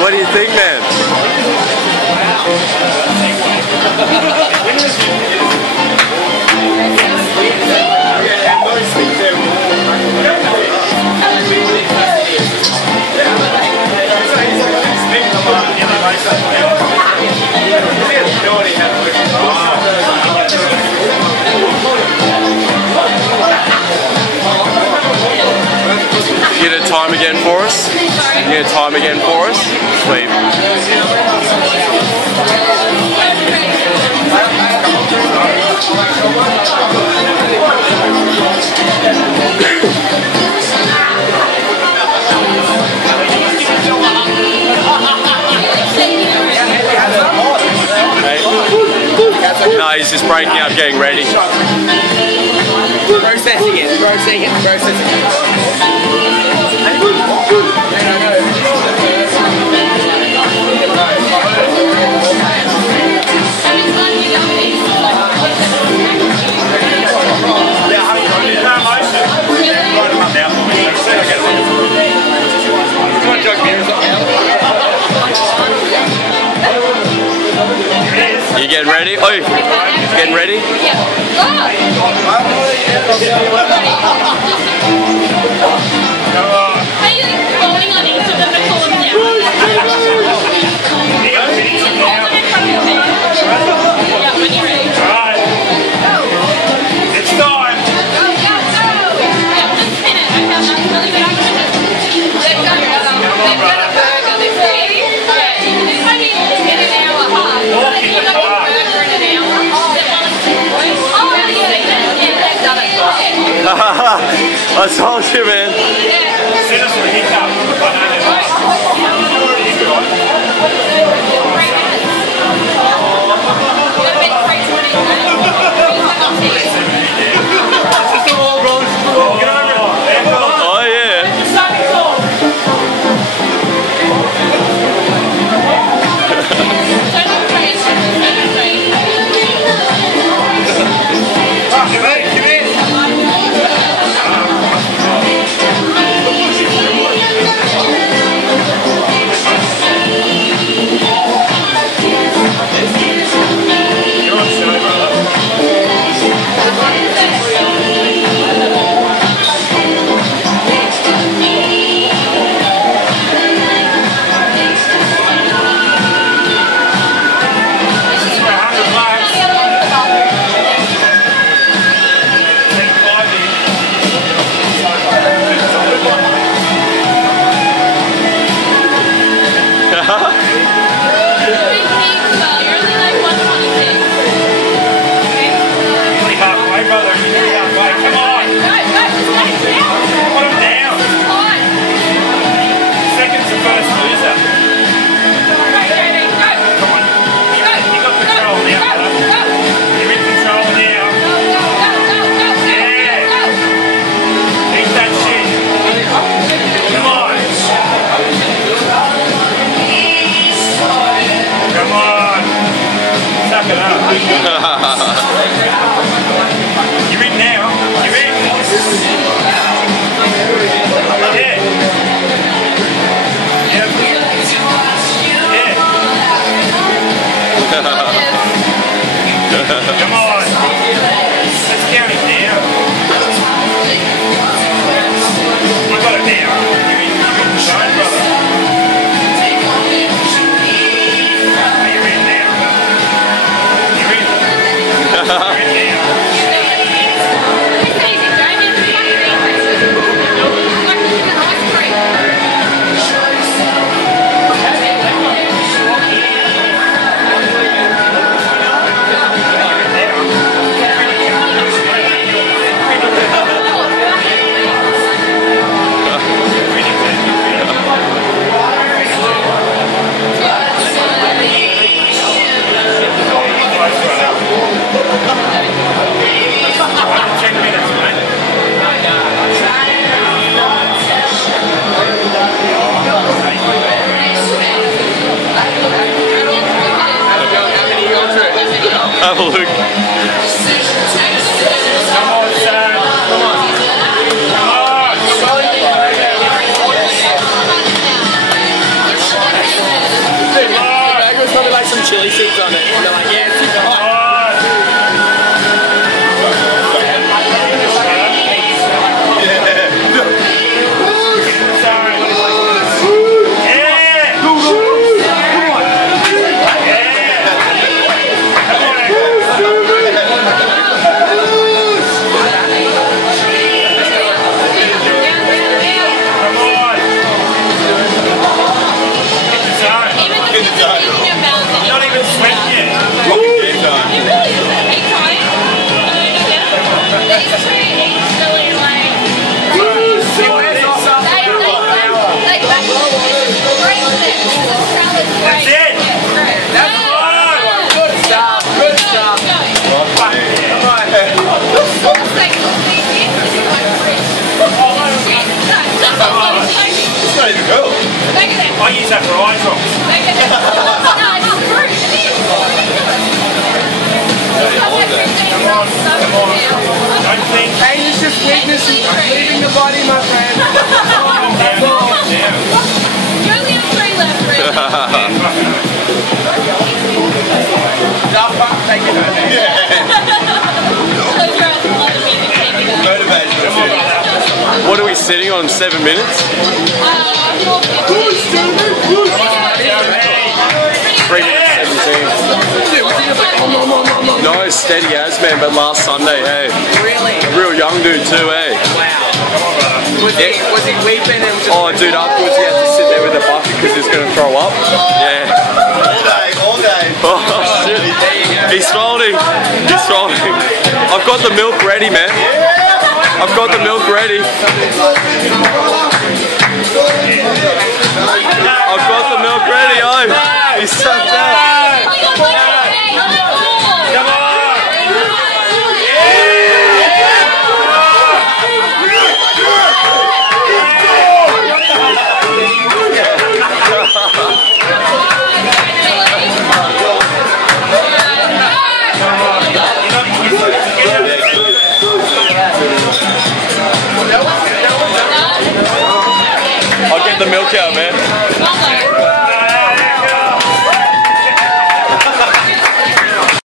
What do you think, man? You get a time again for us? You get a time again for us? Sweet. No, he's just breaking up, getting ready. Processing it, processing it, processing it. You getting ready? Oh, getting ready? Yeah. Are you holding on each of them to pull them down? Hold them in front of your head. Yeah, when you're ready. Alright. It's time. Go, go, go! Yeah, just spin it. Okay, that's really good action. They've got a burger, they're free. Yeah, you can do maybe in an hour half. You've got your burger in an hour. Oh, yeah, they've done it. I told you, man. Send us a hiccup. Oh, yeah. You're in now. You're in. Come on. Let's count it down. You got it now. You're in the zone, brother. You're in now. You're in. You're in now. have a look. Come on, Sam. Come on. There's probably like some chili seeds on it. And they're like, yeah, it's super hot. Not even sweating yet. That's it. That's good stuff. Good stuff. It's not even cool. I use that for eye drops. Don't think. Pain is just weakness leaving the body, my friend. That's all. You only have 3 left, Rick. Daft Punk, take it over. Close your eyes and let the music take you back. Motivation. What are we sitting on? 7 minutes? 3 minutes 17. No, steady as man, but last Sunday, hey. Really? A real young dude too, hey. Wow. Was he weeping and just... Oh, dude, afterwards he had to sit there with a bucket because he was going to throw up. Yeah. All day. Oh, shit. He's folding. He's folding. I've got the milk ready, man. I've got the milk ready. I've got the milk ready.